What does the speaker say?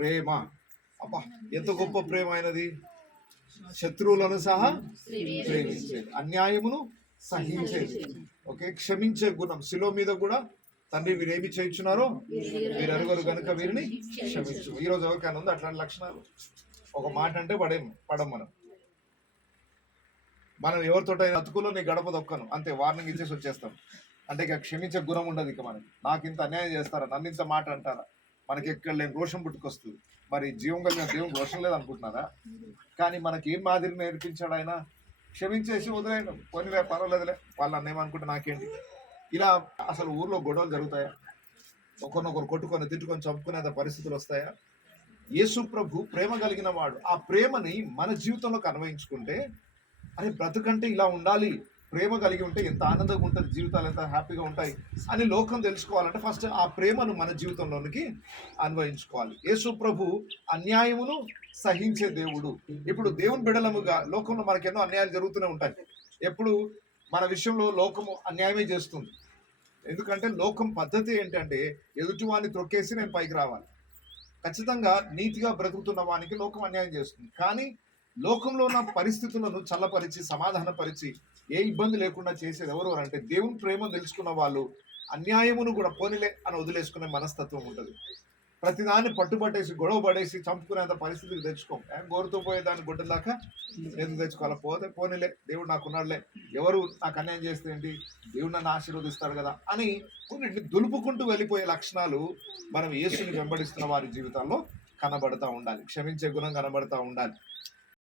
ప్రేమ. అబ్బా, ఎంత గొప్ప ప్రేమ అయినది! శత్రువులను సహా ప్రేమించేది, అన్యాయమును సహించేది. ఓకే, క్షమించే గుణం. శిలో మీద కూడా తండ్రి వీరేమి చేయించున్నారో వీరు అరుగరు కనుక వీరిని క్షమించు. ఈరోజు ఎవరికైనా ఉంది అట్లాంటి లక్షణాలు? ఒక మాట అంటే పడం మనం ఎవరితో అతుకులో నీ గడప దొక్కను అంతే, వార్నింగ్ ఇచ్చేసి వచ్చేస్తాం. అంటే ఇక క్షమించే గుణం ఉండదు. ఇక మనకి నాకు ఇంత అన్యాయం చేస్తారా, నన్ను ఇంత మాట అంటారా, మనకి ఎక్కడ లేని రోషం పుట్టుకొస్తుంది. మరి జీవం కలిగిన దేవుని రోషం లేదు అనుకుంటున్నారా? కానీ మనకి ఏం మాదిరి నేర్పించాడు ఆయన? క్షమించేసి వదిలేయడం, పోనీలే పర్వాలేదులే, వాళ్ళు అన్నేమనుకుంటే నాకేంటి. ఇలా అసలు ఊర్లో గొడవలు జరుగుతాయా? ఒకరినొకరు కొట్టుకొని తిట్టుకొని చంపుకునే పరిస్థితులు వస్తాయా? యేసు ప్రభు ప్రేమ కలిగిన వాడు. ఆ ప్రేమని మన జీవితంలోకి అన్వయించుకుంటే, అరే బ్రతుకంటే ఇలా ఉండాలి, ప్రేమ కలిగి ఉంటే ఎంత ఆనందంగా ఉంటుంది, జీవితాలు ఎంత హ్యాపీగా ఉంటాయి అని లోకం తెలుసుకోవాలంటే ఫస్ట్ ఆ ప్రేమను మన జీవితంలోనికి అన్వయించుకోవాలి. యేసు ప్రభు అన్యాయమును సహించే దేవుడు. ఇప్పుడు దేవుని బిడలముగా లోకంలో మనకెన్నో అన్యాయాలు జరుగుతూనే ఉంటాయి. ఎప్పుడు మన విషయంలో లోకము అన్యాయమే చేస్తుంది. ఎందుకంటే లోకం పద్ధతి ఏంటంటే ఎదుటివాడిని త్రొక్కేసి నేను పైకి రావాలి. ఖచ్చితంగా నీతిగా బ్రతుకుతున్న వానికి లోకం అన్యాయం చేస్తుంది. కానీ లోకంలో ఉన్న పరిస్థితులను చల్లపరిచి సమాధానపరిచి ఏ ఇబ్బంది లేకుండా చేసేది ఎవరు అంటే దేవుని ప్రేమను తెలుసుకున్న వాళ్ళు. అన్యాయమును కూడా పోనిలే అని వదిలేసుకునే మనస్తత్వం ఉంటుంది. ప్రతిదాన్ని పట్టుబట్టేసి గొడవ పడేసి చంపుకునేంత పరిస్థితికి తెచ్చుకోం. గోరుతో పోయేదాన్ని గుడ్డలాగా ఎందుకు తెచ్చుకోవాలి? పోతే పోనీలే, దేవుడు నాకున్నాడులే, ఎవరు నాకు అన్యాయం చేస్తే ఏంటి, దేవుడు నన్ను ఆశీర్వదిస్తాడు కదా అని కొన్నింటిని దులుపుకుంటూ వెళ్ళిపోయే లక్షణాలు మనం యేసుని వెంబడిస్తున్న వారి జీవితాల్లో కనబడతా ఉండాలి. క్షమించే గుణం కనబడతా ఉండాలి.